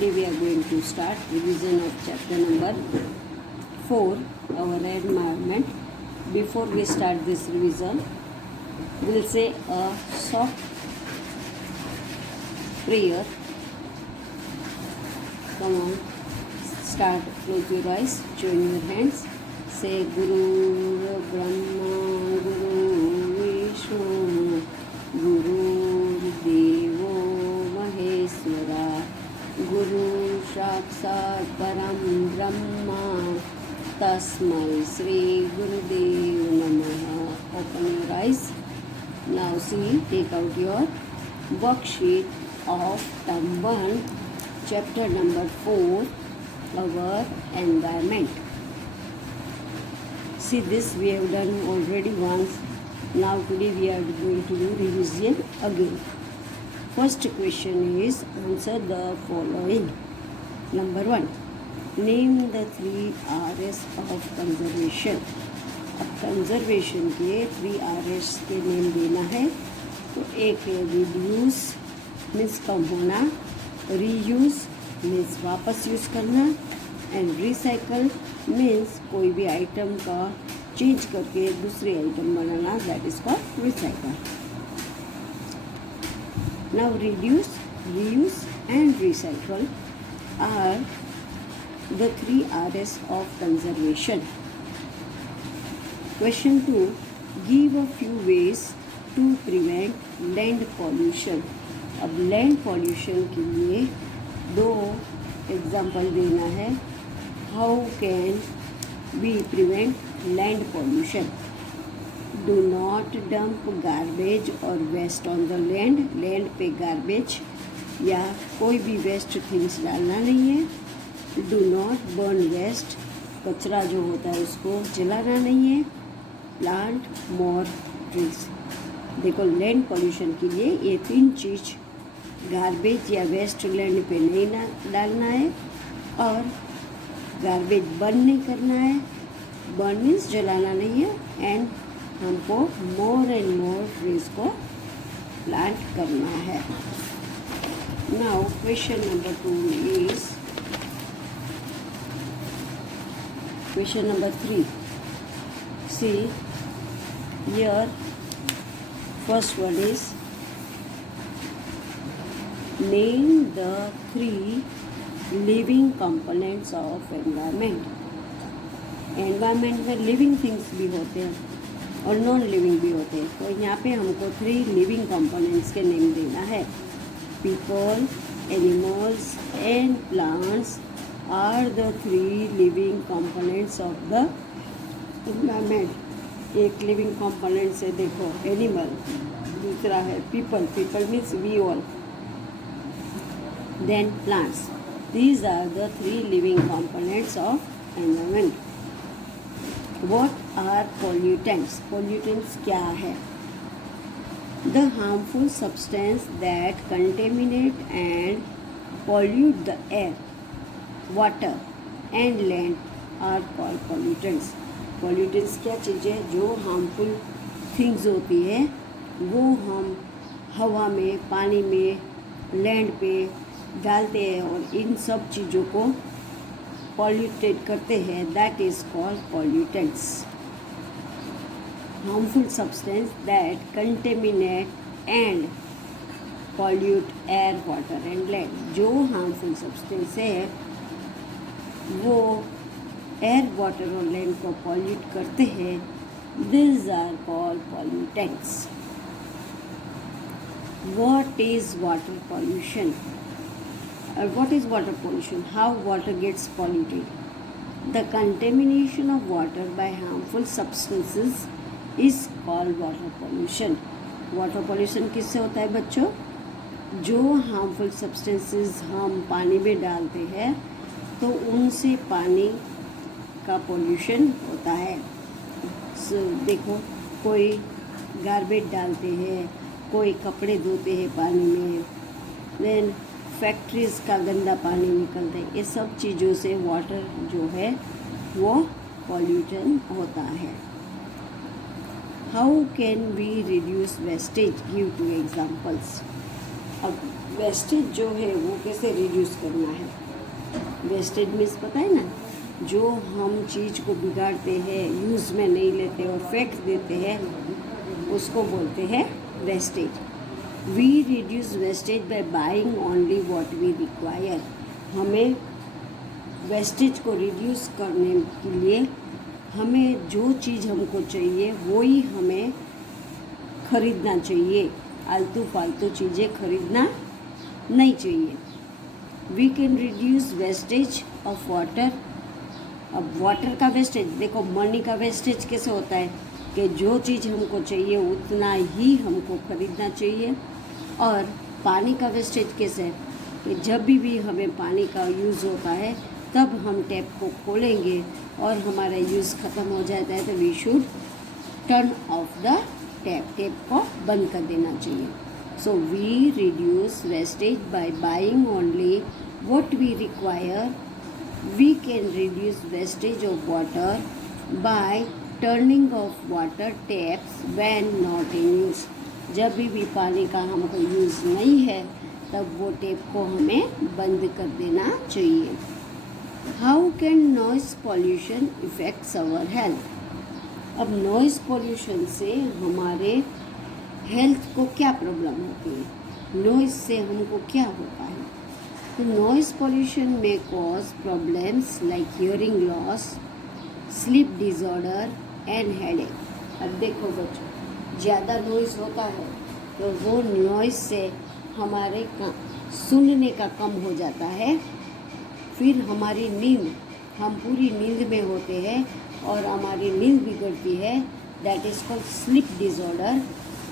today we are going to start revision of chapter number 4, our environment. Before we start this revision, we'll say a soft prayer. Come on, start. Close your eyes, join your hands. Say Guru Brahma, Guru Vishnu, Guru Devo Maheshwara, Guru Sakshat Param Brahma, Tasmai Sri Gurudev Namaha. Open your eyes. Now see, take out your worksheet of term 1, chapter number 4, our environment. See, this we have done already once. Now today we are going to do revision again. First question is, answer the following. Number 1, name the 3 R's of conservation. अब conservation के 3 R's के name देना है. तो एक है reduce means कम होना, रीयूज़ मीन्स वापस यूज़ करना, एंड रिसाइकल मीन्स कोई भी आइटम का चेंज करके दूसरी आइटम बनाना, that is called recycle. Now reduce, reuse and recycle are the 3 R's of conservation. Question 2, give a few ways to prevent land pollution. अब land pollution के लिए 2 example देना है. How can we prevent land pollution? Do not dump garbage और waste on the land. Land पे garbage या कोई भी वेस्ट थिंग्स डालना नहीं है. डू नॉट बर्न वेस्ट, कचरा जो होता है उसको जलाना नहीं है. Plant more trees. देखो, लैंड पॉल्यूशन के लिए ये 3 चीज़, गार्बेज या वेस्ट लैंड पे नहीं डालना है, और गार्बेज बर्न नहीं करना है, बर्न मीन्स जलाना नहीं है, एंड हमको मोर एंड मोर ट्रीज को प्लांट करना है. Now question number 2 is question number 3. See here, first one is name the 3 living components of environment. Environment में living things भी होते हैं और नॉन लिविंग भी होते हैं. तो यहाँ पे हमको 3 living components के नेम देना है. People, animals and plants are the 3 living components of the environment. एक लिविंग कंपोनेंट से देखो एनिमल, दूसरा है people, people means we all, then plants. These are the 3 living components of environment. What are pollutants? Pollutants क्या है? The harmful substance that contaminate and pollute the air, water and land are called pollutants. Pollutants क्या चीज़ें जो harmful things होती है वो हम हवा में, पानी में, लैंड पे डालते हैं और इन सब चीज़ों को पॉल्यूटेड करते हैं, that is called pollutants. Harmful substance that contaminate and pollute air, water and land. जो हार्मफुल सब्सटेंस है वो एयर, वाटर और लैंड को पॉल्यूट करते हैं, this are called pollutants. What is water pollution? What is water pollution? How water gets polluted? The contamination of water by harmful substances is called water pollution. Water pollution किससे होता है बच्चों? जो harmful substances हम पानी में डालते हैं तो उनसे पानी का पोल्यूशन होता है. देखो, कोई गार्बेज डालते हैं, कोई कपड़े धोते हैं पानी में, देन फैक्ट्रीज़ का गंदा पानी निकलता है. ये सब चीज़ों से वाटर जो है वो पॉल्यूशन होता है. How can we reduce wastage? Give 2 examples. अब वेस्टेज जो है वो कैसे रिड्यूस करना है। वेस्टेज मीन्स पता है ना, जो हम चीज़ को बिगाड़ते हैं, यूज़ में नहीं लेते और फेंक देते हैं, उसको बोलते हैं wastage. We reduce wastage by buying only what we require. हमें वेस्टेज को रिड्यूस करने के लिए हमें जो चीज़ हमको चाहिए वो ही हमें खरीदना चाहिए, आलतू फालतू चीज़ें खरीदना नहीं चाहिए। We can reduce wastage of water. अब वाटर का वेस्टेज देखो, मनी का वेस्टेज कैसे होता है कि जो चीज़ हमको चाहिए उतना ही हमको खरीदना चाहिए। और पानी का वेस्टेज कैसे है कि जब भी हमें पानी का यूज़ होता है तब हम टैप को खोलेंगे और हमारा यूज़ ख़त्म हो जाता है तो we should turn off the tap को बंद कर देना चाहिए। So we reduce wastage by buying only what we require. We can reduce wastage of water by turning off water taps when not in use. जब भी पानी का हमको यूज़ नहीं है तब वो टैप को हमें बंद कर देना चाहिए। How can noise pollution effects our health. अब नॉइस पॉल्यूशन से हमारे हेल्थ को क्या प्रॉब्लम होती है, नॉइस से हमको क्या होता है। तो नॉइस पॉल्यूशन में cause problems like hearing loss, sleep disorder and headache. अब देखो बच्चों, ज़्यादा नॉइस होता है तो वो नॉइस से हमारे सुनने का कम हो जाता है। फिर हमारी नींद, हम पूरी नींद में होते हैं और हमारी नींद बिगड़ती है, that is called sleep disorder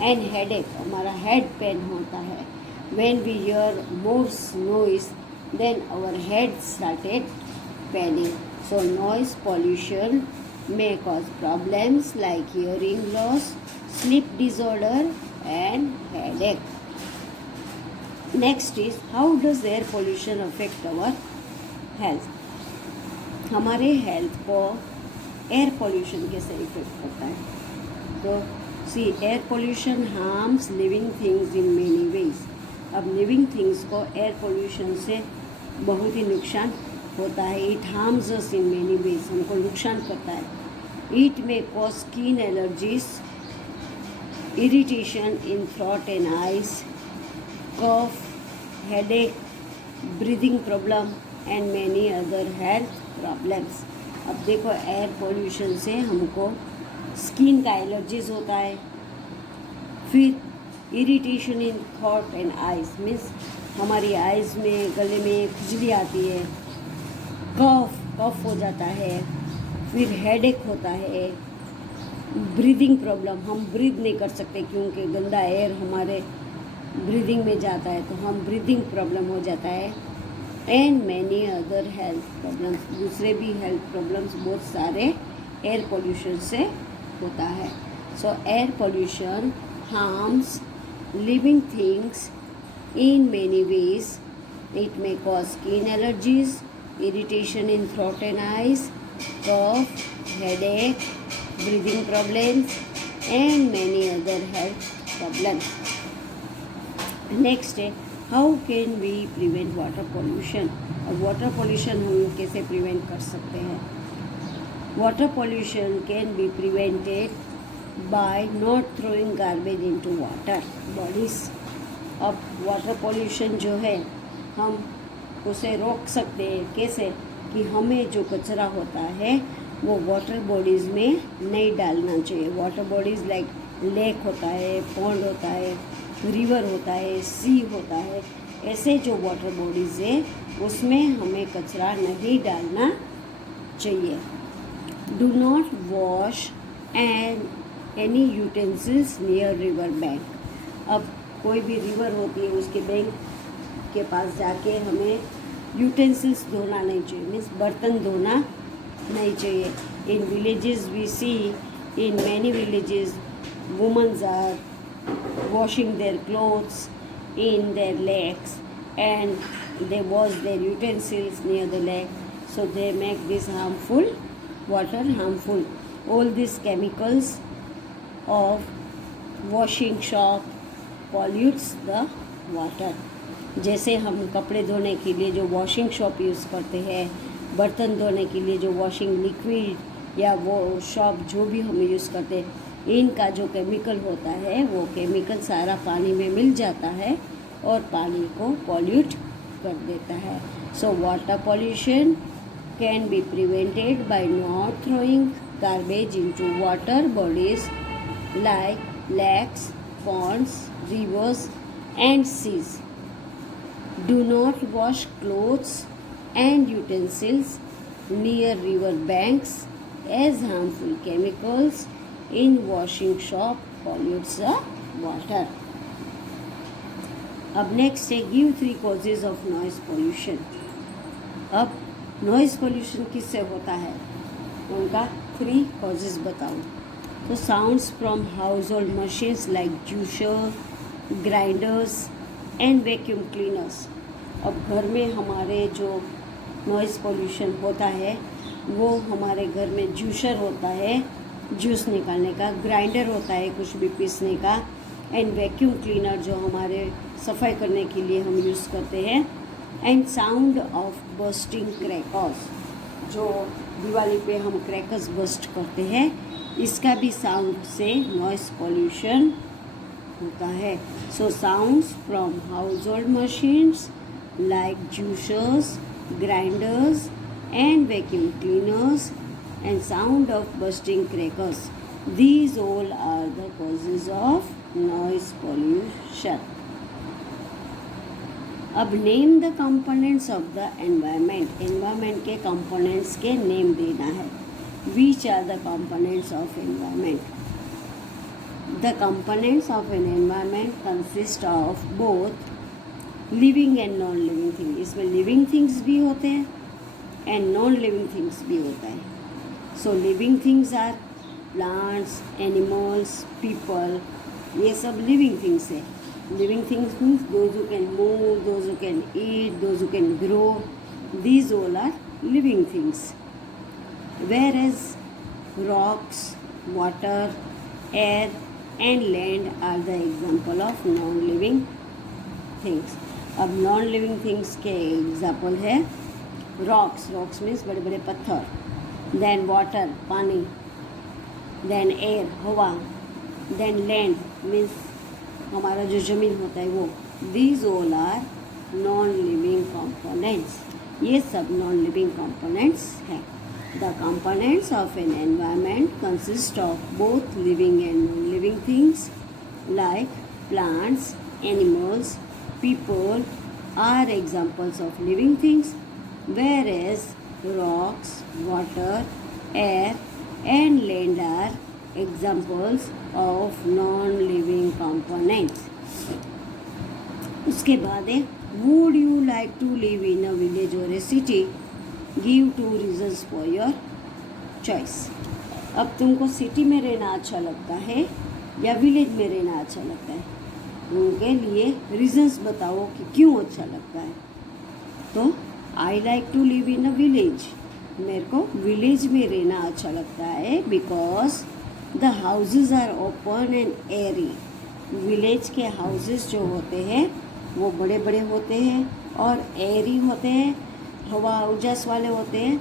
and headache. हमारा हेड पेन होता है। When we hear more noise then our head started paining. So noise pollution may cause problems like hearing loss, sleep disorder and headache. Next is how does air pollution affect our health? हमारे health को air pollution कैसे effect करता है। तो see, air pollution harms living things in many ways. अब living things को air pollution से बहुत ही नुकसान होता है। It harms us in many ways, हमको नुकसान करता है। It may cause skin allergies, irritation in throat and eyes, cough, headache, breathing problem and many other health problems. अब देखो, एयर पोल्यूशन से हमको स्किन का एलर्जीज होता है, फिर irritation in thought and eyes means हमारी आइज़ में, गले में खुजली आती है, कफ हो जाता है, फिर हेडेक होता है, ब्रीदिंग प्रॉब्लम, हम ब्रीद नहीं कर सकते क्योंकि गंदा एयर हमारे ब्रीदिंग में जाता है तो हम ब्रीदिंग प्रॉब्लम हो जाता है, and many other health problems. दूसरे भी हेल्थ प्रॉब्लम्स बहुत सारे एयर पोल्यूशन से होता है। सो air pollution harms living things in many ways. It may cause skin allergies, irritation in throat and eyes, cough, headache, breathing problems and many other health problems. Next है, how can we prevent water pollution? अब water pollution हम कैसे prevent कर सकते हैं। Water pollution can be prevented by not throwing garbage into water bodies. अब water pollution जो है हम उसे रोक सकते हैं कैसे, कि हमें जो कचरा होता है वो वाटर बॉडीज़ में नहीं डालना चाहिए। वाटर बॉडीज़ लाइक लेक होता है, पॉन्ड होता है, रिवर होता है, सी होता है, ऐसे जो वाटर बॉडीज़ है उसमें हमें कचरा नहीं डालना चाहिए। Do not wash and any utensils near river bank. अब कोई भी रिवर होती है उसके बैंक के पास जाके हमें यूटेंसिल्स धोना नहीं चाहिए, मीन्स बर्तन धोना नहीं चाहिए। In villages we see, in many villages womens are washing their clothes in their lakes and they wash their utensils near the lake, so they make this harmful water harmful. All these chemicals of washing soap pollutes the water. जैसे हम कपड़े धोने के लिए जो washing shop use करते हैं, बर्तन धोने के लिए जो वॉशिंग लिक्विड या वो शॉप जो भी हम यूज़ करते हैं, इनका जो केमिकल होता है वो केमिकल सारा पानी में मिल जाता है और पानी को पॉल्यूट कर देता है. So water pollution can be prevented by not throwing garbage into water bodies like lakes, ponds, rivers and seas. Do not wash clothes and utensils near river banks as harmful chemicals in washing shop pollutes the water. अब next है give 3 causes of noise pollution. अब noise pollution किससे होता है, उनका 3 causes बताओ. तो sounds from household machines like juicer, grinders and vacuum cleaners. अब घर में हमारे जो नॉइज़ पोल्यूशन होता है वो हमारे घर में जूसर होता है जूस निकालने का, ग्राइंडर होता है कुछ भी पीसने का, एंड वैक्यूम क्लीनर जो हमारे सफाई करने के लिए हम यूज़ करते हैं, and sound of bursting crackers. जो दिवाली पे हम क्रैकर्स बर्स्ट करते हैं, इसका भी साउंड से नॉइस पोल्यूशन होता है. So sounds from household machines like juicers, grinders and vacuum cleaners and sound of bursting crackers, these all are the causes of noise pollution. अब name the components of the environment. Environment के components के name देना है. Which are the components of environment. The components of an environment consist of both living and non living thing. इसमें living things भी होते हैं and non living things भी होता है. So living things are plants, animals, people, ये सब living things है. Living things means those who can move, those who can eat, those who can grow. These all are living things. Whereas rocks, water, air and land are the example of non-living things. अब non-living things के example है rocks. Rocks means बड़े बड़े पत्थर. Then water, पानी. Then air, हवा. Then land means हमारा जो ज़मीन होता है वो. These all are non-living components. ये सब non-living components हैं. The components of an environment consist of both living and non-living things like plants, animals, people are examples of living things, whereas rocks, water, air and land are examples of non-living components. उसके बाद है would you like to live in a village or a city? Give 2 reasons for your choice. अब तुमको city में रहना अच्छा लगता है या विलेज में रहना अच्छा लगता है, उनके लिए रीजंस बताओ कि क्यों अच्छा लगता है. तो I like to live in a village. मेरे को विलेज में रहना अच्छा लगता है because the houses are open and airy. Village के हाउसेज जो होते हैं वो बड़े बड़े होते हैं और एयरी होते हैं, हवा उजास वाले होते हैं,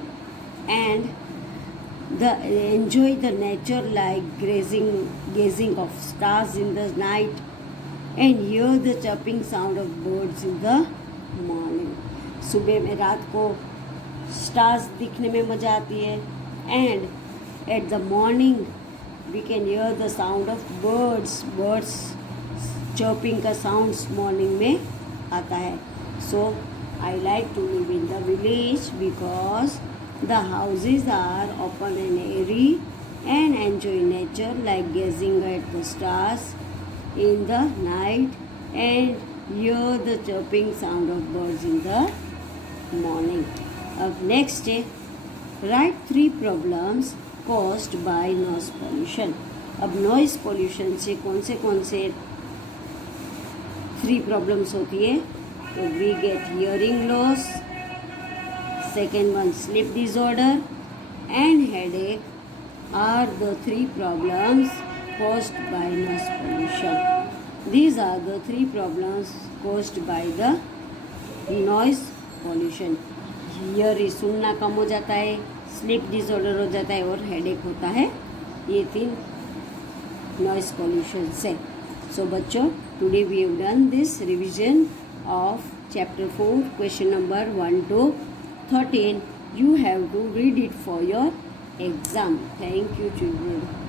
and the enjoy the nature like gazing of stars in the night and hear the chirping sound of birds in the morning. सुबह में रात को स्टार्स दिखने में मज़ा आती है and at the morning we can hear the sound of birds chirping का sounds morning में आता है. So I like to live in the village because the houses are open and airy and enjoy nature like gazing at the stars in the night and hear the chirping sound of birds in the morning. Up next है write 3 problems caused by noise pollution. अब noise pollution से कौन से 3 problems होती है. तो we get hearing loss, second one sleep disorder and headache are the 3 problems caused by noise pollution. These are the 3 problems caused by the noise pollution, here सुनना कम हो जाता है, स्लीप डिसऑर्डर हो जाता है और हेडेक होता है। ये 3 नॉइस पॉल्यूशन से। सो बच्चों, today we have done this revision of chapter 4 question number 1 to 13. You have to read it for your exam. Thank you, children.